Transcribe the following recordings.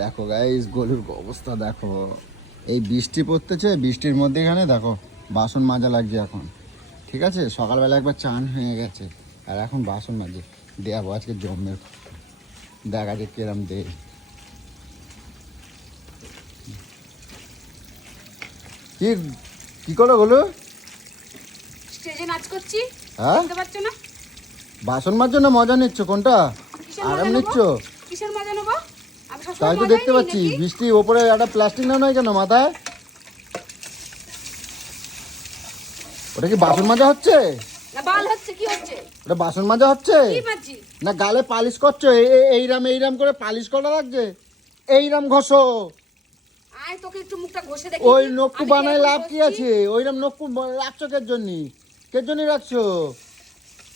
দেখো গাইস গরুর অবস্থা দেখো, এই বৃষ্টি পড়তেছে, বৃষ্টির মধ্যে এখানে দেখো বাসন মাজা লাগছে এখন। ঠিক আছে, সকালবেলা একবার চান হয়ে গেছে আর এখন বাসন মাজে দেবো আজকে জমের। দেখা যাক কিরম দে। কি কি করো বলো? স্টেজে নাচ করছি, হ্যাঁ বুঝতে পারছো না? বাসন মাজার না মজা নিচ্ছ কোনটা? আরাম নিচ্ছ? কিসের মজা নেবো? আমি সবসময় তাই তো মজাই দেখতে নিই পাচ্ছি নাকি? বৃষ্টি ওপরে একটা প্লাস্টিক না নয় কেন মাথায়? ওটা কি বাসন মাজা হচ্ছে? না বাল হচ্ছে, কি হচ্ছে? ওটা বাসন মাজা হচ্ছে কি মাজি? না গালে পালিশ করছো? এইরাম করে পালিশ করা লাগছে। এইরাম ঘষো। আয় তোকে একটু মুখটা ঘষে দেখি। ওই নক্কু বানায় লাভ কি আছে? ওইরাম নক্কু রাখছো কের জন্য? কের জন্য রাখছো?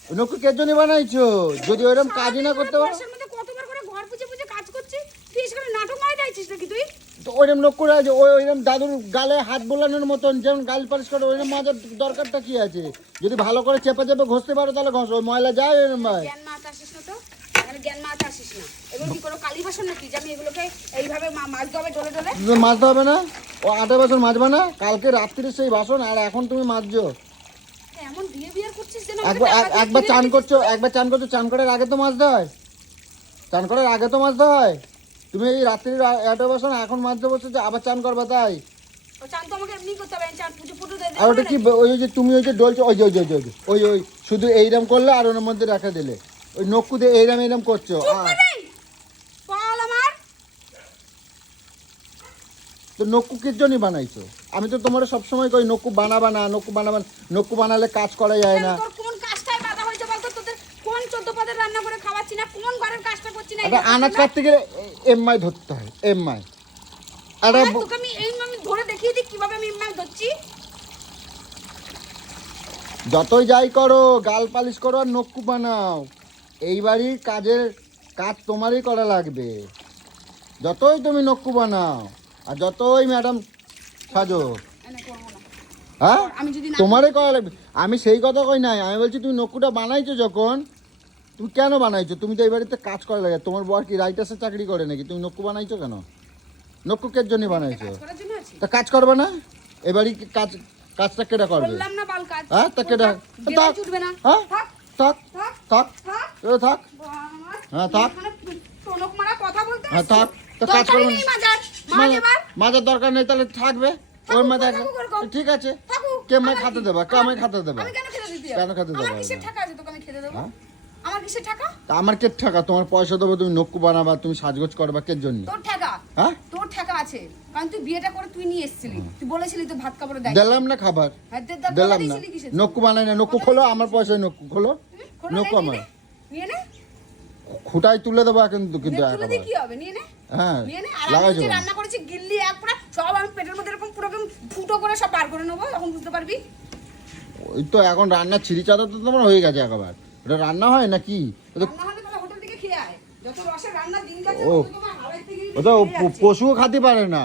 ওই নক্কু কের জন্য বানাইছো? যদি ওইরকম কাজই না করতে পারো, মধ্যে কতবার করে ঘর পুজে পুজে কাজ করছিস, তুই এসে নাটক মারা যাচ্ছিস নাকি তুই? তো ওইরকম নক্কু রাখছো, ওইরকম দাদুর গালে হাত বোলানোর মতন যেমন গাল পালিশ করে ওইরকম মাজার দরকারটা কি আছে? যদি ভালো করে চেপে চেপে ঘষতে পারো তাহলে ঘষো, ওই ময়লা যায় ওইরকম ভাই। জ্ঞান মারাতে আসিস না তো, এখানে জ্ঞান মারাতে আসিস না। এগুলো কি কোনো কালী বাসন নাকি যে আমি এগুলোকে এইভাবে মাজতে হবে ডলে ডলে? তুমি মাজতে হবে না? ও 8 বাসন মাজবে না? কালকে রাত্রির সেই বাসন আর এখন তুমি মাজছো। এমন বিহেভিয়ার করছিস যেন একবার চান করছো, চান করার আগে তো মাজতে হয়। চান করার আগে তো মাজতে হয়। তুমি এই রাত্রির 8 বাসন এখন মাজতে বসছো যে আবার চান করবা তাই? ও চান তো আমাকে এমনি করতে হবে, চান পুজো পুজো দে। আর ওটা কি ওই যে তুমি ওই যে ডলছো, ওই শুধু এইরকম করলে আর ওর মধ্যে রেখে দিলে ওই নক্কু দিয়ে এইরম করছো। বল আমার তো নক্কু কির জন্য বানাইছো? আমি তো তোমার সবসময় কই নক্কু বানাবা না, নক্কু বানালে কাজ করা যায় না। তোর কোন কাজটাই বাধা হইছে বলতো? তোদের কোন 14 পদের রান্না করে খাওয়াচ্ছি না, কোন ঘরের কাজটা করছি না? এটা আনাজ কাটতে গেলে এমআই ধরতে হয়, এমআই। আরে তোকে আমি ধরে দেখিয়ে দিই কিভাবে আমি মাছ ধরছি। যতই যাই করো, গাল পালিশ করো আর নক্কু বানাও, এই বাড়ির কাজ তোমারই করা লাগবে। যতই তুমি নক্কু বানাও আর যতই ম্যাডাম সাজো, হ্যাঁ তোমারই করা লাগবে। আমি সেই কথা কই নাই, আমি বলছি তুমি নক্কুটা বানাইছো যখন, তুমি কেন বানাইছো? তুমি তো এই বাড়িতে কাজ করা লাগে। তোমার বর কি রাইটার্সে চাকরি করে নাকি? তুমি নক্কু বানাইছো কেন? নক্কু কের জন্য বানাইছো? তা কাজ করবে না? এবারই কাজটা কেটা করবে? বললাম না বাল কাজ। হ্যাঁ তা কেটা? থাক ছুটবে না। হ্যাঁ থাক থাক থাক থাক থাক। হ্যাঁ থাক। টনক মারা কথা বলতে হ্যাঁ থাক। তো কাজ করবে করবে না। মাজার দরকার নেই, তাহলে থাকবে ওর মধ্যে। ঠিক আছে, কে আমায় খাতে দেবা? কে আমায় খাতে দেবা? আমি কেন খেতে দিতে যাব? কেন খেতে দেবা? আমার কিসের টাকা আছে তোকে আমি খেতে দেব? আমার কিসের টাকা? তা আমার কে টাকা? তোমার পয়সা দেবো, তুমি নক্কু বানাবা, তুমি সাজগোজ করবা কের জন্য? তোর টাকা। হ্যাঁ তোর টাকা আছে, কারণ তুই বিয়েটা করে তুই নিয়ে এসেছিলি, তুই বলেছিলি তো ভাত কাপড়ে দেয়। দিলাম না খাবার, দিলাম না। নক্কু বানাই না, নক্কু খোলো, আমার পয়সায় নক্কু খোলো। নক্কু আমার নিয়ে নে, খুঁটাই তুলে দেবো কিন্তু তুলে একেবারে। দিয়ে কি হবে? নিয়ে নে, হ্যাঁ নিয়ে নে। আর লাগাই আমি যে দেবো। রান্না করেছি গিল্লি এক পুরো সব আমি পেটের মধ্যে এরকম পুরো ফুটো করে সব বার করে নেবো, তখন বুঝতে পারবি। ওই তো এখন রান্নার ছিঁড়ি চাদর তো তোমার হয়ে গেছে একবার। ওটা রান্না হয় নাকি? রান্না হলে তাহলে হোটেল থেকে খেয়ে আয়। যত রসের রান্না দিন যাচ্ছে ও তত তোমার হাওয়ায় থেকে ওটা পশুও খাতে পারে না,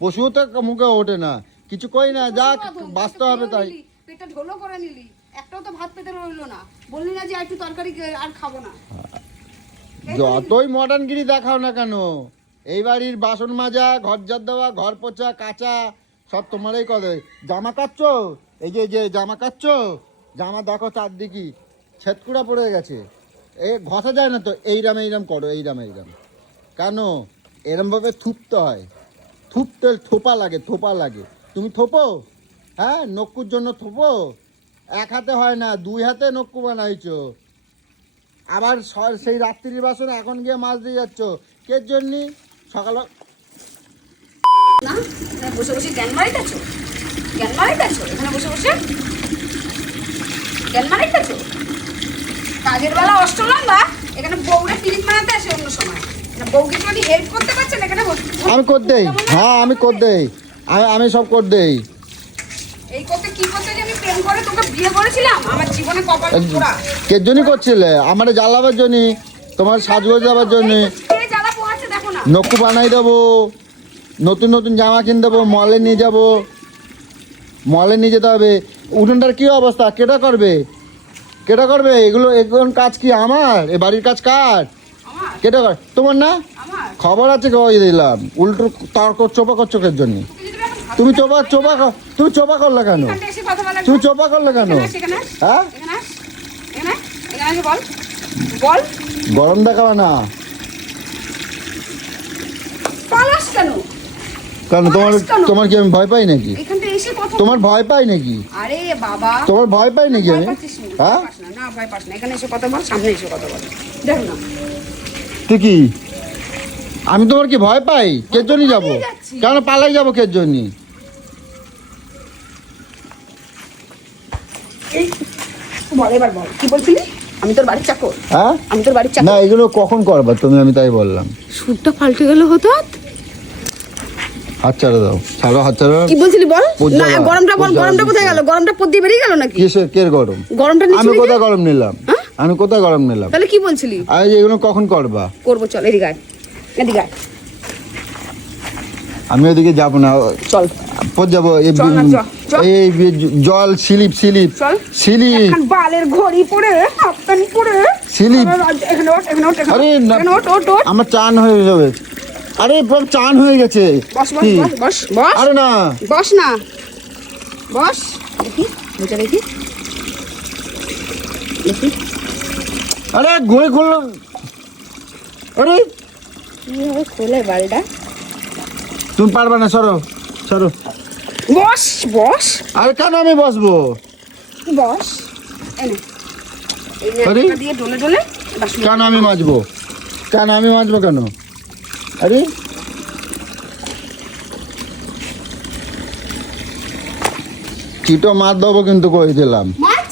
পশুও তো মুখে ওঠে না, কিছু কই না, যাক বাঁচতে হবে তাই। পেটটা ঢোলো করে নিলি, একটাও তো ভাত পেতে রইলো না। বললি না যে একটু তরকারি আর খাবো না। যতই মডার্নগিরি দেখাও না কেন, এই বাড়ির বাসন মাজা, ঘর ঝাড় দেওয়া, ঘর পোছা, কাচা সব তোমারই করে। জামা কাচ্ছো, এই যে জামা কাচ্ছো, জামা দেখো চারদিকে ছেদকুড়া পড়ে গেছে, এ ঘষা যায় না তো। এইরাম করো, এইরাম কেন? এরমভাবে থুপতে হয়, থুপতে থোপা লাগে। তুমি থোপো? হ্যাঁ নক্কুর জন্য থোপো? এক হাতে হয় না, 2 হাতে নক্কু বানাইছো। আবার সেই রাত্রির বাসন এখন গিয়ে মাছ দিয়ে যাচ্ছ কের জন্য? সকাল না এখানে বসে বসে জ্ঞান মারিতেছো, এখানে বসে বসে জ্ঞান মারিতেছো। কাজের বেলা অষ্টলম্বা, এখানে বউরা ক্লিপ মারাতে আসে অন্য সময়। বউকে যদি হেল্প করতে পারছেন এখানে আমি কর দেই। হ্যাঁ আমি কর দেই, আমি সব কর দেই। এই করতে কি করতে যে আমি প্রেম করে তোকে বিয়ে করেছিলাম, আমার জীবনে কপাল পোড়া। কের জন্য করছিলে? আমার জ্বালাবার জন্য, তোমার সাজগোজ যাবার জন্য। এই জ্বালা পোহাচ্ছে দেখো না। নক্কু বানাই দেবো, নতুন জামা কিনে দেবো, মলে নিয়ে যাবো, মলে নিয়ে যেতে হবে। উঠোনটার কি অবস্থা? কেটা করবে এগুলো? কাজ কি আমার? এ বাড়ির কাজ কার? আমার কেটা কর? তোমার না? আমার খবর আছে কই দিলাম, উল্টো তর্ক চোপা করছো কের জন্য? তুই যদি এখন তুমি চোপা করলে কেন? এখানটা এসে কথা বলা তুমি চোপা করলে কেন? এখানে আস, হ্যাঁ, এখানে আস, এখানে আস, এখানে এসে বল বল গরম দেখাবে না পালাস কেন? কেন? তোমার কি আমি ভয় পাই নাকি? এখানটা এসে কথা তোমার ভয় পাই নাকি? আরে বাবা তোমার ভয় পাই নাকি ভয় আমি? পাচ্ছিস না, হ্যাঁ, ভয় পাস না, না ভয় পাস না, এখানে এসে কথা বল, সামনে এসে কথা বল, দেখ না তুই কি? আমি তোমার কি ভয় পাই? কের জন্য যাবো? পালিয়ে যাচ্ছি। কেন পালাই যাবো কের জন্য? এই বল, এবার বল কি বলছিলি? আমি তোর বাড়ির চাকর? হ্যাঁ, আমি তোর বাড়ির না চাকর? এগুলো কখন করবা তুমি? আমি তাই বললাম। সুরটা পাল্টে গেল হঠাৎ। হাত ছাড়ো দাও, ছাড়ো হাত ছাড়ো। কি বলছিলি বল? পদ্মা, না গরমটা বল, পদ্মা গরমটা কোথায় গেল? গরমটা পদ দিয়ে বেরিয়ে গেল নাকি? কিসের কের গরম? গরমটা আমি নিচ্ছিলি কোথায় যে? গরম নিলাম? হ্যাঁ? আমি কোথায় গরম নিলাম? তাহলে কি বলছিলি? আর এগুলো কখন করবা? করবো, চল এদিকে আয়, এদিকে আয়, আমি ওদিকে যাবো না, চল পর যাবো। চল না, চল, চল। এই জল স্লিপ চল। স্লিপ এখন বালের ঘড়ি পরে, হাফপ্যান্ট পরে, স্লিপ। এখানে ওঠ, এখানে ওঠ, আরে না, এখানে ওঠ, ওঠ, ওঠ। আমার চান হয়ে যাবে। আরে বাবা, চান হয়ে গেছে। বস বস কি? বস বস বস, আরে না, বস না, বস। দেখি বুঝে দেখি, দেখি আরে ঘুরে খুললো। আরে কিভাবে খোলে বাড়িটা। তুমি পারবে না, সরো সরো। বস বস আরে কেন আমি বসবো? বস, এনে এই নে, আরে? এটা দিয়ে ডলে ডলে বাসন কেন আমি মাজবো? কেন আমি মাজবো কেন? আরে চিটো মার দেবো কিন্তু কই দিলাম। মাছ।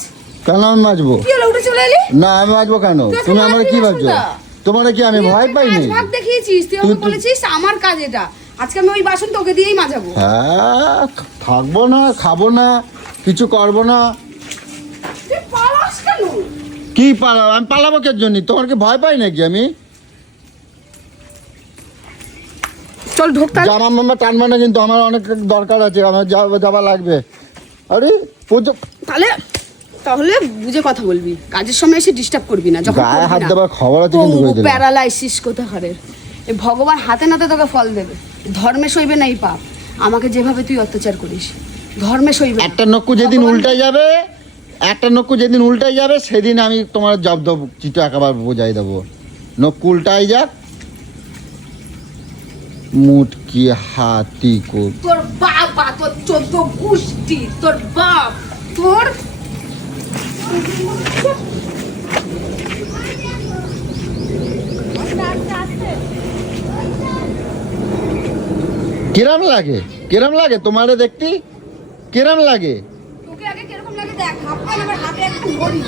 কেন আমি মাজবো? কি হলো, উঠে চলে এলি? না আমি মাজবো কেন? তুই তুমি এখন আমার কি মারবি না ভাবছো? শুনতা? তোমার কি আমি ভয় পাইনি? কাজ ভাগ দেখিয়েছিস, তুই আমাকে তুই- বলেছিস আমার কাজ এটা, আজকে আমি ওই বাসন তোকে দিয়েই মাজাবো। হ্যাঁ, থাকবো না, খাবো না, কিছু করবো না। তুই পালাস কেন? কি পালাবো? আমি পালাবো কের জন্য? তোমার কি ভয় পাই নাকি আমি? চল ঢোক তাহলে। জামা মামা টানবা না কিন্তু, আমার অনেক দরকার আছে, আমার যাওয়া লাগবে। আরে পুজো তাহলে তাহলে বুঝে কথা বলবি, কাজের সময় এসে ডিস্টার্ব করবি না, যখন গায়ে হাত দেবার খবর আছে কিন্তু কই দিলাম। প্যারালাইসিস কোথাকারের। এই ভগবান হাতে নাতে তোকে ফল দেবে, ধর্মে সইবে না এই পাপ। আমাকে যেভাবে তুই অত্যাচার করিস, ধর্মে সইবে না। একটা নক্কু যেদিন উল্টাই যাবে, একটা নক্কু যেদিন উল্টাই যাবে, সেদিন আমি তোমার জব্দ চিটো একেবারে বোঝাই দেবো। নক্কু উল্টাই যাক, মুটকি হাতি কোপ। তোর বাবা, তোর 14 গোষ্ঠী, তোর বাপ, তোর কিরম লাগে? কিরম লাগে তোমারে দেখতে? কিরম লাগে? তোকে আগে কিরকম লাগে দেখ, হাফটা আমার হাতে একটা ঘড়ি।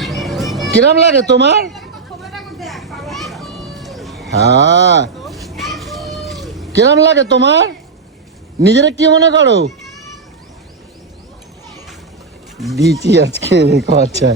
কিরম লাগে তোমার? সময়টা দেখ, বাবা। হ্যাঁ, কিরম লাগে তোমার? নিজেরা কি মনে করো? দিচ্ছি আজকে, দেখো আচ্ছা।